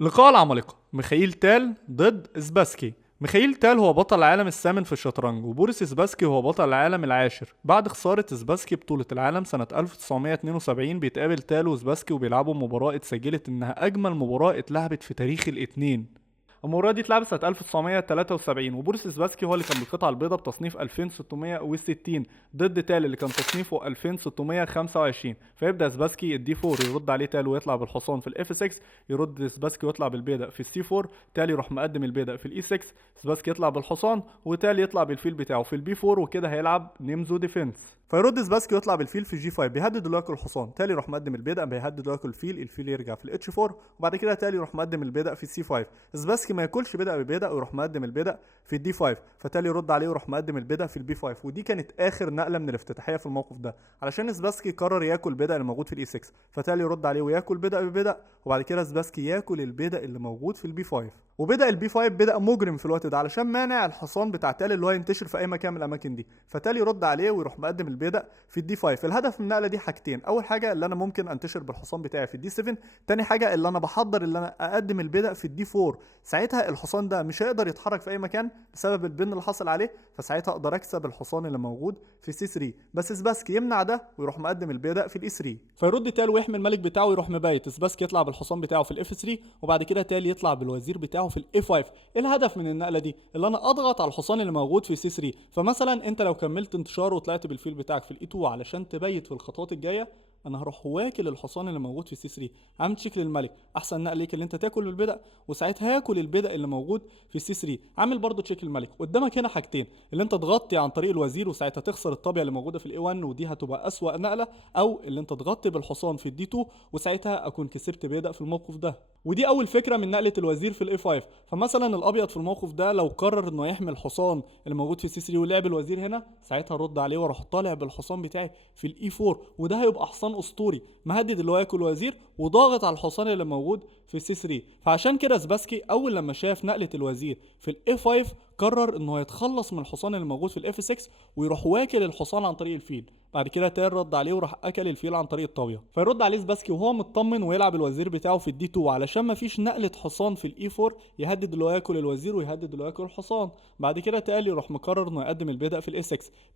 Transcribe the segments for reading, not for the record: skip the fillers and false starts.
لقاء العمالقة ميخائيل تال ضد سباسكي. ميخائيل تال هو بطل العالم الثامن في الشطرنج، وبوريس سباسكي هو بطل العالم العاشر. بعد خسارة سباسكي بطولة العالم سنة 1972 بيتقابل تال وسباسكي وبيلعبوا مباراة اتسجلت انها اجمل مباراة اتلعبت في تاريخ الاتنين. المباراة دي اتلعبت سنة 1973، وبوريس سباسكي هو اللي كان بالقطعة البيضاء بتصنيف 2660 ضد تال اللي كان تصنيفه 2625. فيبدأ سباسكي الدي 4 يرد عليه تال ويطلع بالحصان في الاف 6، يرد سباسكي ويطلع بالبيدق في السي 4، تال يروح مقدم البيدق في الاي 6، سباسكي يطلع بالحصان وتال يطلع بالفيل بتاعه في البي 4، وكده هيلعب نيمزو ديفنس. فيرد سباسكي ويطلع بالفيل في جي 5، بيهدد انه ياكل الحصان. تالي يروح مقدم البيدق، بيهدد انه ياكل الفيل يرجع في الاتش 4، وبعد كده تالي يروح مقدم البيدق في السي 5. سباسكي ما ياكلش بيدق ببيدق ويروح مقدم البيدق في الدي 5، فتالي يرد عليه ويروح مقدم البيدق في البي 5. ودي كانت اخر نقله من الافتتاحيه في الموقف ده، علشان سباسكي قرر ياكل البيدق اللي موجود في الاي 6، فتالي يرد عليه وياكل بيدق ببيدق، وبعد كده سباسكي ياكل البيدق اللي موجود في البي 5. وبدا البي 5 بدا مجرم في الوقت ده، علشان مانع الحصان بتاع تالي اللي هو ينتشر في اي مكان من الاماكن دي. فتالي يرد عليه ويروح مقدم البيدق في الدي 5. الهدف من النقله دي حاجتين: اول حاجه اللي انا ممكن انتشر بالحصان بتاعي في الدي 7، تاني حاجه اللي انا بحضر اللي انا اقدم البيدق في الدي 4. ساعتها الحصان ده مش هيقدر يتحرك في اي مكان بسبب البن اللي حصل عليه، فساعتها اقدر اكسب الحصان اللي موجود في سي 3. بس سباسكي يمنع ده ويروح مقدم البيدق في الاي 3. فيرد تال ويحمي الملك بتاعه ويروح مبيت. سباسكي يطلع بالحصان بتاعه في الاف 3، وبعد كده تال يطلع بالوزير بتاعه في الاي 5. ايه الهدف من النقله دي؟ اللي انا اضغط على الحصان اللي موجود في سي 3. فمثلا انت لو كملت انتشار وطلعت بالفيل بتاعك في الاي 2 علشان تبيت في الخطوات الجايه، انا هروح واكل الحصان اللي موجود في سي 3. عامل تشيك للملك، احسن نقل ليك اللي انت تاكل بالبدء، وساعتها هاكل البدء اللي موجود في سي 3. عامل برضو تشيك للملك. قدامك هنا حاجتين: اللي انت تغطي عن طريق الوزير وساعتها تخسر الطابيه اللي موجوده في الاي 1 ودي هتبقى اسوأ نقله، او اللي انت تغطي بالحصان في الدي 2 وساعتها اكون كسبت بدء في الموقف ده. ودي اول فكره من نقله الوزير في الاي 5. فمثلا الابيض في الموقف ده لو قرر انه يحمي الحصان اللي موجود في سي 3 ولعب الوزير هنا، ساعتها رد عليه واروح طالع بالحصان بتاعي في الاي 4، وده هيبقى حصان اسطوري مهدد اللي هو ياكل وزير وضاغط على الحصان اللي موجود في سي 3. فعشان كده سباسكي اول لما شاف نقله الوزير في الاي 5 قرر انه يتخلص من الحصان اللي موجود في الاف 6 ويروح واكل الحصان عن طريق الفيل. بعد كده تير رد عليه وراح اكل الفيل عن طريق الطاويه. فيرد عليه سباسكي وهو مطمن ويلعب الوزير بتاعه في الدي 2 علشان ما فيش نقله حصان في الاي 4 يهدد اللي هو ياكل الوزير ويهدد اللي هو ياكل الحصان. بعد كده تالي يروح مقرر انه يقدم البيدق في الاي 6،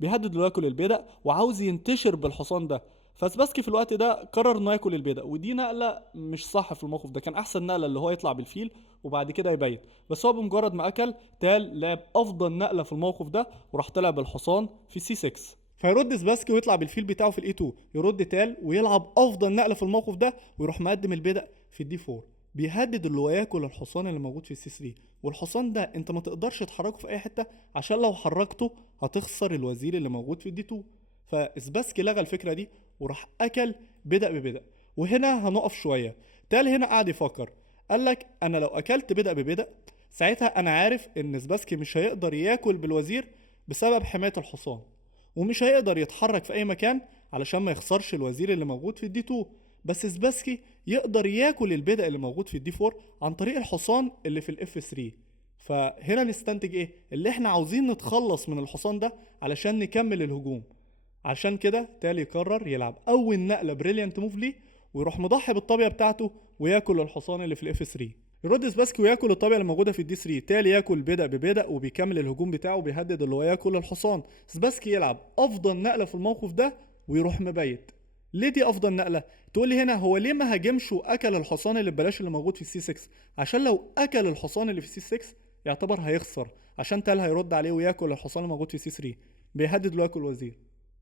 بيهدد اللي هو ياكل البيدق وعاوز ينتشر بالحصان ده. فسباسكي في الوقت ده قرر انه ياكل البيضه، ودي نقله مش صح في الموقف ده. كان احسن نقله اللي هو يطلع بالفيل وبعد كده يبيت، بس هو بمجرد ما اكل تال لعب افضل نقله في الموقف ده وراح طلع بالحصان في سي 6. فيرد سباسكي ويطلع بالفيل بتاعه في الاي 2، يرد تال ويلعب افضل نقله في الموقف ده ويروح مقدم البيدق في الدي 4، بيهدد اللي هو ياكل الحصان اللي موجود في السي 3. والحصان ده انت ما تقدرش تحركه في اي حته عشان لو حركته هتخسر الوزير اللي موجود في الدي 2. فسباسكي لغى الفكره دي وراح اكل بدأ ببدأ. وهنا هنقف شويه. تال هنا قاعد يفكر، قال لك انا لو اكلت بدأ ببدأ ساعتها انا عارف ان سباسكي مش هيقدر ياكل بالوزير بسبب حمايه الحصان، ومش هيقدر يتحرك في اي مكان علشان ما يخسرش الوزير اللي موجود في الدي 2. بس سباسكي يقدر ياكل البدأ اللي موجود في الدي 4 عن طريق الحصان اللي في الاف 3. فهنا نستنتج ايه؟ اللي احنا عاوزين نتخلص من الحصان ده علشان نكمل الهجوم. عشان كده تالي قرر يلعب اول نقله بريليانت موف ليه ويروح مضحي بالطابيه بتاعته وياكل الحصان اللي في الاف 3. يرد سباسكي وياكل الطابيه اللي موجوده في الدي 3. تالي ياكل بدأ ببدأ وبيكمل الهجوم بتاعه وبيهدد اللي هو ياكل الحصان. سباسكي يلعب افضل نقله في الموقف ده ويروح مبيت. ليه دي افضل نقله؟ تقول لي هنا هو ليه ما هاجمش واكل الحصان اللي ببلاش اللي موجود في السي 6؟ عشان لو اكل الحصان اللي في السي 6 يعتبر هيخسر، عشان تال هيرد عليه وياكل الحصان اللي موجود في سي 3، بيهدد له ياكل وزير.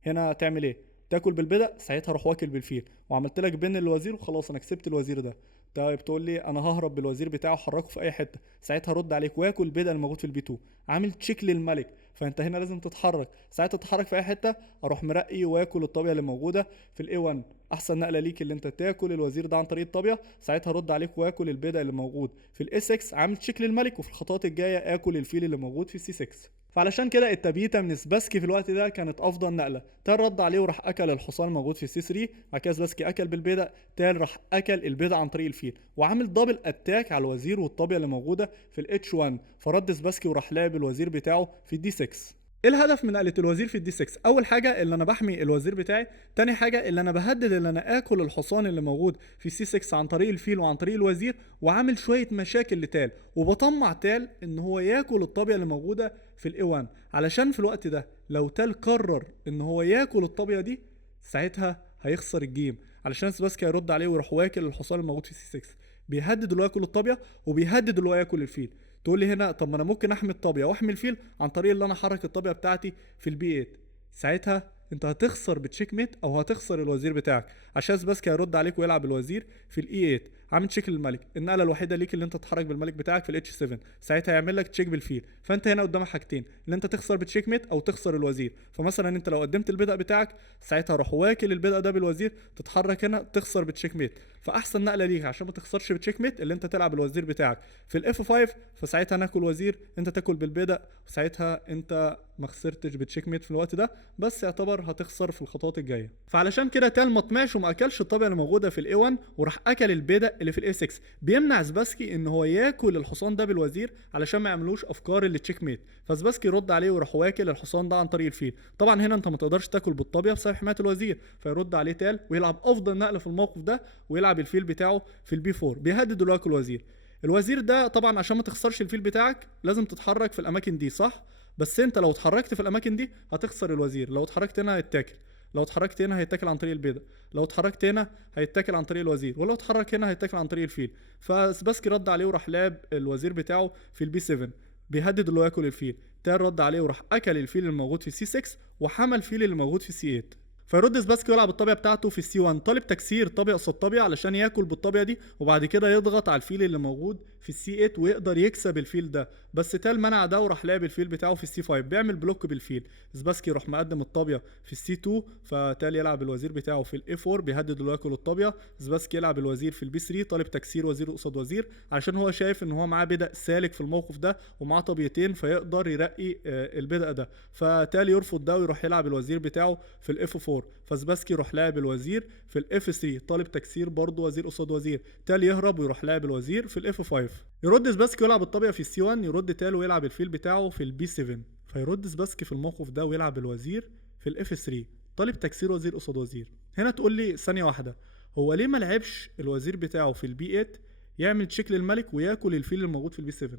هنا تعمل ايه؟ تاكل بالبدء، ساعتها اروح واكل بالفيل وعملت لك بين الوزير وخلاص انا كسبت الوزير ده. طيب تقول لي انا ههرب بالوزير بتاعه وحركه في اي حته، ساعتها هرد عليك واكل البدء الموجود في البي 2. عامل تشيك للملك، فانت هنا لازم تتحرك، ساعتها تتحرك في اي حته اروح مرقي واكل الطابيه اللي موجوده في الاي 1. احسن نقله ليك اللي انت تاكل الوزير ده عن طريق الطابيه، ساعتها رد عليك واكل البدء اللي موجود في الاي 6. عامل تشيك للملك، وفي الخطوات الجايه اكل الفيل اللي موجود في سي 6. فعلشان كده التبييته من سباسكي في الوقت ده كانت افضل نقله. تال رد عليه وراح اكل الحصان الموجود في سي 3. بعد كده سباسكي اكل بالبيضه، تال راح اكل البيضه عن طريق الفيل وعامل دبل اتاك على الوزير والطابيه اللي موجوده في الاتش 1. فرد سباسكي وراح لعب الوزير بتاعه في الدي 6. ايه الهدف من نقله الوزير في الدي 6؟ اول حاجه اللي انا بحمي الوزير بتاعي، تاني حاجه اللي انا بهدد اللي انا اكل الحصان اللي موجود في السي 6 عن طريق الفيل وعن طريق الوزير، وعامل شويه مشاكل لتال، وبطمع تال ان هو ياكل الطابيه اللي موجوده في الاي 1، علشان في الوقت ده لو تال قرر ان هو ياكل الطابيه دي ساعتها هيخسر الجيم، علشان سباسكي هيرد عليه ويروح واكل الحصان الموجود في السي 6. بيهدد اللي هو ياكل الطابيه وبيهدد اللي هو ياكل الفيل. تقول لي هنا طب ما انا ممكن احمي الطابيه واحمي الفيل عن طريق اللي انا احرك الطابيه بتاعتي في البي 8. ساعتها انت هتخسر بتشيك ميت او هتخسر الوزير بتاعك، عشان سباسكي هيرد عليك ويلعب الوزير في الاي 8 عامل تشيك للملك. النقله الوحيده ليك اللي انت تتحرك بالملك بتاعك في الاتش 7، ساعتها هيعمل لك تشيك بالفيل. فانت هنا قدامك حاجتين، اللي انت تخسر بتشيك ميت او تخسر الوزير. فمثلا انت لو قدمت البدء بتاعك ساعتها روح واكل البدء ده بالوزير، تتحرك هنا تخسر بتشيك ميت. فاحسن نقله ليك عشان ما تخسرش بتشيك ميت اللي انت تلعب الوزير بتاعك في الاف 5، فساعتها ناكل وزير انت تاكل بالبدء، وساعتها انت ما خسرتش بتشيك ميت في الوقت ده، بس يعتبر هتخسر في الخطوات الجايه. فعلشان كده تال ما طمعش وما اكلش الطابيه اللي موجوده في الاي 1 وراح اكل البيضه اللي في الاي 6، بيمنع سباسكي ان هو ياكل الحصان ده بالوزير علشان ما يعملوش افكار اللي تشيك ميت. فسباسكي يرد عليه ويروح واكل الحصان ده عن طريق الفيل. طبعا هنا انت ما تقدرش تاكل بالطابيه بسبب حمايه الوزير، فيرد عليه تال ويلعب افضل نقله في الموقف ده ويلعب الفيل بتاعه في البي 4، بيهدد اللي ياكل الوزير. الوزير ده طبعا عشان ما تخسرش الفيل بتاعك لازم تتحرك في الاماكن دي صح، بس انت لو اتحركت في الاماكن دي هتخسر الوزير. لو اتحركت هنا هيتاكل، لو اتحركت هنا هيتاكل عن طريق البيضة، لو اتحركت هنا هيتاكل عن طريق الوزير، ولو اتحرك هنا هيتاكل عن طريق الفيل. فسباسكي رد عليه وراح لعب الوزير بتاعه في البي 7، بيهدد اللي هو ياكل الفيل. تال رد عليه وراح اكل الفيل الموجود في السي 6 وحمى الفيل اللي موجود في السي 8. فيرد سباسكي يلعب الطابيه بتاعته في السي 1، طالب تكسير طابيه قصاد طابيه علشان ياكل بالطابيه دي، وبعد كده يضغط على الفيل اللي موجود في السي 8 ويقدر يكسب الفيل ده. بس تال منع ده وراح لعب الفيل بتاعه في السي 5، بيعمل بلوك بالفيل. سباسكي يروح مقدم الطابيه في السي 2، فتال يلعب الوزير بتاعه في الاي 4 بيهدد انه ياكل الطابيه. سباسكي يلعب الوزير في البي 3 طالب تكسير وزير قصاد وزير، علشان هو شايف ان هو معاه بدأ سالك في الموقف ده ومعاه طابيتين فيقدر يرقي البدأ ده. فتال يرفض ده ويروح يلعب الوزير بتاعه في الاف 4. فسباسكي يروح لاعب الوزير في الاف 3 طالب تكسير برضه وزير قصاد وزير. تال يهرب ويروح لاعب الوزير في الاف 5. يرد سباسكي ويلعب الطابيه في السي 1، يرد تال ويلعب الفيل بتاعه في البي 7. فيرد سباسكي في الموقف ده ويلعب الوزير في الاف 3 طالب تكسير وزير قصاد وزير. هنا تقول لي ثانيه واحده، هو ليه ما لعبش الوزير بتاعه في البي 8 يعمل تشيك للملك وياكل الفيل الموجود في البي 7؟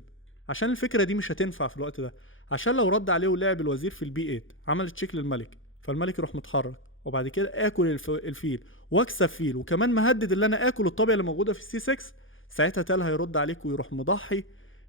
عشان الفكره دي مش هتنفع في الوقت ده. عشان لو رد عليه ولعب الوزير في البي 8 عمل تشيك للملك، فالملك يروح متحرك وبعد كده اكل الفيل واكسب فيل، وكمان مهدد ان انا اكل الطابيه اللي موجوده في السي 6، ساعتها تال هيرد عليك ويروح مضحي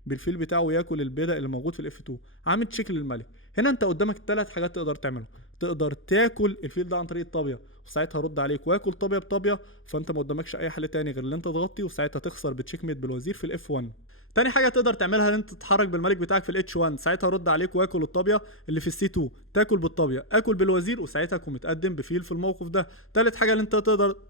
بالفيل بتاعه وياكل البيضه اللي موجود في الاف 2 عامل تشيك للملك. هنا انت قدامك 3 حاجات تقدر تعملهم، تقدر تاكل الفيل ده عن طريق الطابيه وساعتها هرد عليك واكل طابيه بطابيه، فانت ما قدامكش اي حل تاني غير ان انت تغطي وساعتها تخسر بتشيك ميت بالوزير في الاف 1. تاني حاجه تقدر تعملها ان انت تتحرك بالملك بتاعك في الاتش 1، ساعتها هرد عليك واكل الطابيه اللي في السي 2، تاكل بالطابيه اكل بالوزير وساعتها تكون متقدم بفيل في الموقف ده. تالت حاجه اللي انت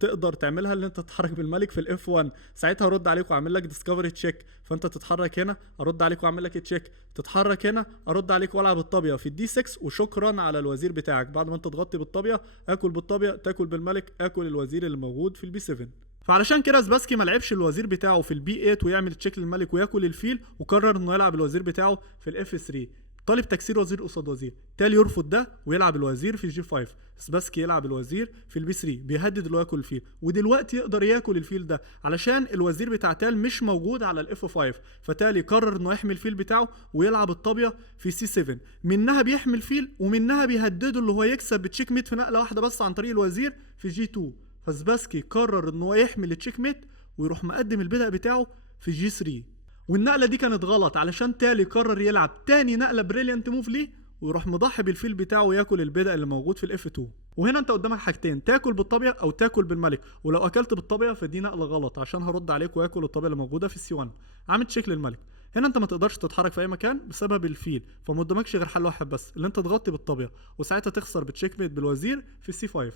تقدر تعملها ان انت تتحرك بالملك في الاف 1، ساعتها هرد عليك واعمل لك ديسكفري تشيك، فانت تتحرك هنا ارد عليك واعمل لك تشيك، تتحرك هنا ارد عليك والعب الطابيه في الدي 6 وشكرا على الوزير بتاعك. بعد ما انت تغطي بالطابيه اكل بالطابيه تاكل بالملك اكل الوزير اللي موجود في البي 7. فعلشان كده سباسكي ما لعبش الوزير بتاعه في البي 8 ويعمل تشيك للملك وياكل الفيل، وقرر انه يلعب الوزير بتاعه في الاف 3 طالب تكسير وزير قصاد وزير. تال يرفض ده ويلعب الوزير في الجي 5. سباسكي يلعب الوزير في البي 3 بيهدد انه ياكل الفيل، ودلوقتي يقدر ياكل الفيل ده علشان الوزير بتاع تال مش موجود على الاف 5. فتال يقرر انه يحمي الفيل بتاعه ويلعب الطابيه في سي 7، منها بيحمي الفيل ومنها بيهدده اللي هو يكسب بتشيك ميت في نقله واحده بس عن طريق الوزير في جي 2. فسباسكي قرر ان هو يحمل التشيك ميت ويروح مقدم البدأ بتاعه في جي 3. والنقله دي كانت غلط علشان تالي قرر يلعب تاني نقله بريليانت موف ليه ويروح مضحي بالفيل بتاعه وياكل البدأ اللي موجود في الاف 2. وهنا انت قدامك حاجتين، تاكل بالطابيه او تاكل بالملك، ولو اكلت بالطابيه فدي نقله غلط عشان هرد عليك وياكل الطابيه اللي موجوده في السي 1 عامل تشيك للملك. هنا انت ما تقدرش تتحرك في اي مكان بسبب الفيل، فما قدامكش غير حل واحد بس اللي انت تغطي بالطابيه وساعتها تخسر بتشيك ميت بالوزير في السي 5.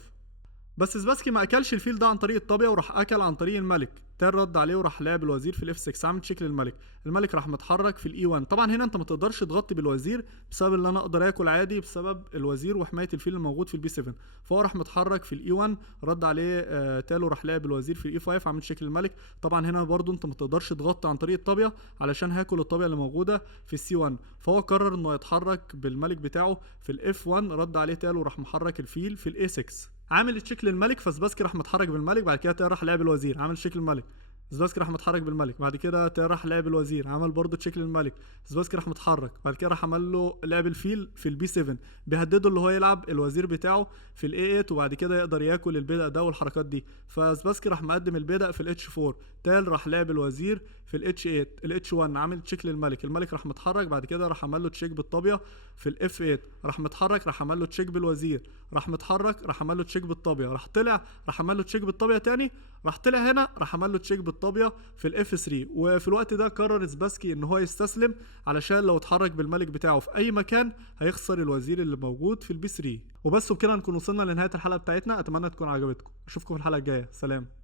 بس سباسكي ما اكلش الفيل ده عن طريق الطابيه، وراح اكل عن طريق الملك. تال رد عليه وراح لعب الوزير في الاف 6، عمل تشيك للملك. الملك راح متحرك في الاي 1. طبعا هنا انت ما تقدرش تغطي بالوزير بسبب ان انا اقدر اكل عادي بسبب الوزير وحمايه الفيل الموجود في البي 7. فهو راح متحرك في الاي 1، رد عليه تال وراح لعب الوزير في الاي 5، عمل تشيك للملك. طبعا هنا برضو انت ما تقدرش تغطي عن طريق الطابيه علشان هاكل الطابيه اللي موجوده في السي 1. فهو قرر انه يتحرك بالملك بتاعه في الاف 1، رد عليه تال وراح محرك الفيل في الاي 6، عامل تشيك للملك. فسباسكي راح متحرك بالملك. بعد كده تال راح لعب الوزير، عامل تشيك للملك. سباسكي راح متحرك بالملك. بعد كده تال راح لعب الوزير، عمل برضه تشيك للملك. سباسكي راح متحرك. بعد كده راح عمل له لعب الفيل في البي 7، بيهدده اللي هو يلعب الوزير بتاعه في الاي 8، وبعد كده يقدر ياكل البدأ ده والحركات دي. فسباسكي راح مقدم البدأ في الاتش 4. تال راح لعب الوزير في الاتش 8. الاتش 1 عامل تشيك للملك. الملك راح متحرك. بعد كده راح عمل له تشيك بالطابيه في الاف 8. راح متحرك، راح عمل له تشيك بالوزير. راح متحرك، راح عمل له تشيك بالطابيه. راح طلع، راح عمل له تشيك بالطابيه تاني. راح طلع هنا، راح عمل له تشيك بالطابيه في الاف 3. وفي الوقت ده قرر سباسكي ان هو يستسلم، علشان لو اتحرك بالملك بتاعه في اي مكان هيخسر الوزير اللي موجود في البي 3. وبس، وبكده نكون وصلنا لنهايه الحلقه بتاعتنا. اتمنى تكون عجبتكم. اشوفكم في الحلقه الجايه. سلام.